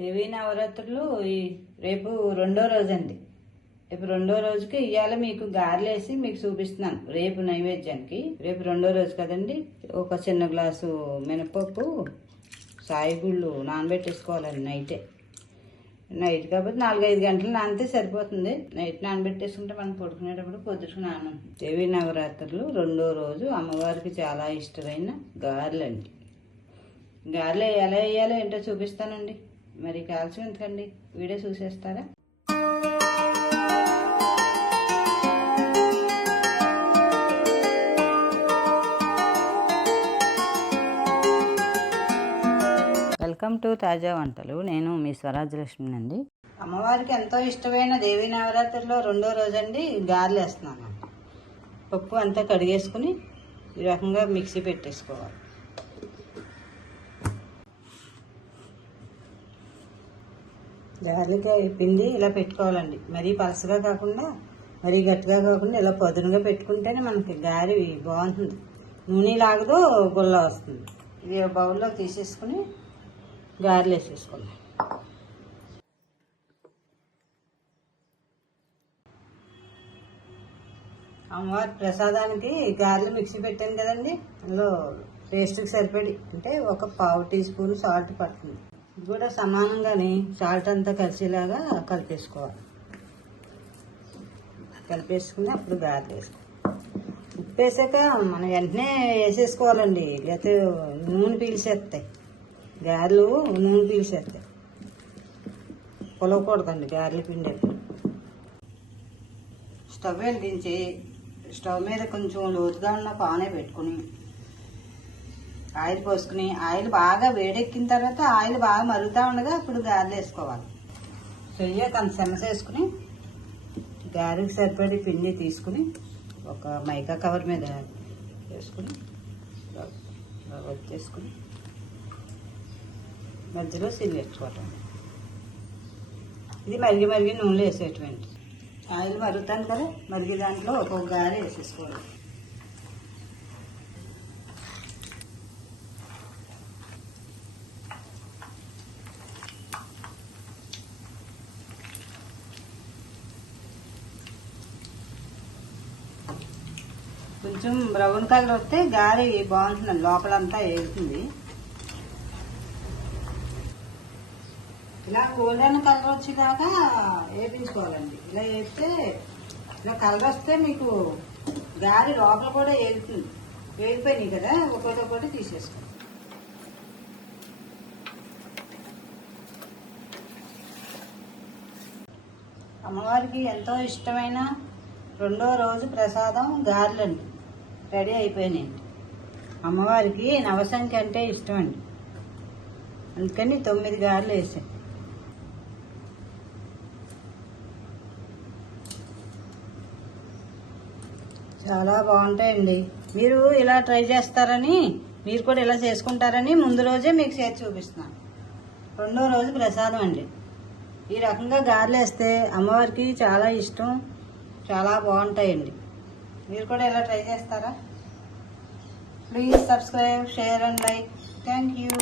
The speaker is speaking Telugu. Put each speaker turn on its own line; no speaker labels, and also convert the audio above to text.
దేవీ నవరాత్రులు ఈ రేపు రెండో రోజు అండి రేపు రెండో రోజుకి ఇవాళ మీకు గారెలేసి మీకు చూపిస్తున్నాను. రేపు నైవేద్యానికి. రేపు రెండో రోజు కదండి. ఒక చిన్న గ్లాసు మినపప్పు సాయిగుళ్ళు నానబెట్టేసుకోవాలండి నైటే. నైట్ కాబట్టి నాలుగైదు గంటలు నానితే సరిపోతుంది. నైట్ నానబెట్టేసుకుంటే మనం పడుకునేటప్పుడు పొద్దుకు నానం దేవి నవరాత్రులు రెండో రోజు అమ్మవారికి చాలా ఇష్టమైన గారెలండి. గారెలు ఎలా వేయాలో ఏంటో చూపిస్తానండి. మరి కాల్చి ఎందుకండి? వీడియో చూసేస్తారా? వెల్కమ్ టు తాజా వంటలు. నేను మీ స్వరాజ్యలక్ష్మి అండి అమ్మవారికి ఎంతో ఇష్టమైన దేవి నవరాత్రిలో రెండో రోజండి గారెలు వేస్తున్నాను. పప్పు అంతా కడిగేసుకుని ఈ రకంగా మిక్సీ పెట్టేసుకోవాలి. గారెలకి పిండి ఇలా పెట్టుకోవాలండి. మరీ పలసగా కాకుండా మరీ గట్టిగా కాకుండా ఇలా పదునుగా పెట్టుకుంటేనే మనకి గారి బాగుంటుంది. నూనె లాగదు గుల్ల వస్తుంది. ఇది బౌల్లో తీసేసుకుని గారెలు వేసేసుకుందాం. అమ్మవారి ప్రసాదానికి గారెలు మిక్సీ పెట్టాను కదండి. అందులో పేస్ట్కి సరిపడి అంటే ఒక పావు టీ స్పూన్ సాల్ట్ పడుతుంది. ఇది కూడా సమానంగానే సాల్ట్ అంతా కలిసేలాగా కలిపేసుకోవాలి. కలిపేసుకుని అప్పుడు గారెలు వేసుకోవాలి ఉప్పు వేసాక మనం వెంటనే వేసేసుకోవాలండి. లేకపోతే నూనె పీల్చేస్తాయి. గారెలు నూనె పీల్చేస్తాయి. పొలవకూడదండి గారెల పిండి. స్టవ్ వెలిగించి స్టవ్ మీద కొంచెం లోతుగా ఉన్న పానే పెట్టుకుని ఆయిల్ పోసుకుని ఆయిల్ బాగా వేడెక్కిన తర్వాత ఆయిల్ బాగా మరుగుతూ ఉండగా అప్పుడు గారెలు వేసుకోవాలి. చెయ్య కొంత సెమస వేసుకుని గారెకి సరిపడి పిండి తీసుకుని ఒక మైకా కవర్ మీద వేసుకుని వచ్చేసుకుని మధ్యలో సిల్లెట్టుకోవటం ఇది మరిగి మరిగి నూనెలో వేసేటువంటి. ఆయిల్ మరుగుతాను కదా మరిగి దాంట్లో ఒక్కొక్క గారె వేసేసుకోవాలి. కొంచెం బ్రౌన్ కలర్ వస్తే గారి బాగుంటుంది లోపలంతా వేగుతుంది ఇలా గోల్డెన్ కలర్ వచ్చేదాకా వేపించుకోవాలండి ఇలా వేస్తే ఇలా కలర్ వస్తే మీకు గారి లోపల కూడా వేగుతుంది వేగిపోయినాయి కదా ఒకటి ఒకటి తీసేసుకోండి. అమ్మవారికి ఎంతో ఇష్టమైన రెండో రోజు ప్రసాదం గారెలండి. రెడీ అయిపోయినాయండి అమ్మవారికి నవసంఖ్య అంటే ఇష్టం అండి. అందుకని తొమ్మిది గారెలు వేసాయి చాలా బాగుంటాయండి. మీరు ఇలా ట్రై చేస్తారని మీరు కూడా ఇలా చేసుకుంటారని ముందు రోజే మీకు చేసి చూపిస్తున్నాను. రెండో రోజు ప్రసాదం అండి. ఈ రకంగా గారెలు వేస్తే అమ్మవారికి చాలా ఇష్టం చాలా బాగుంటాయండి. మీరు కూడా ఎలా ట్రై చేస్తారా? Please subscribe share and like thank you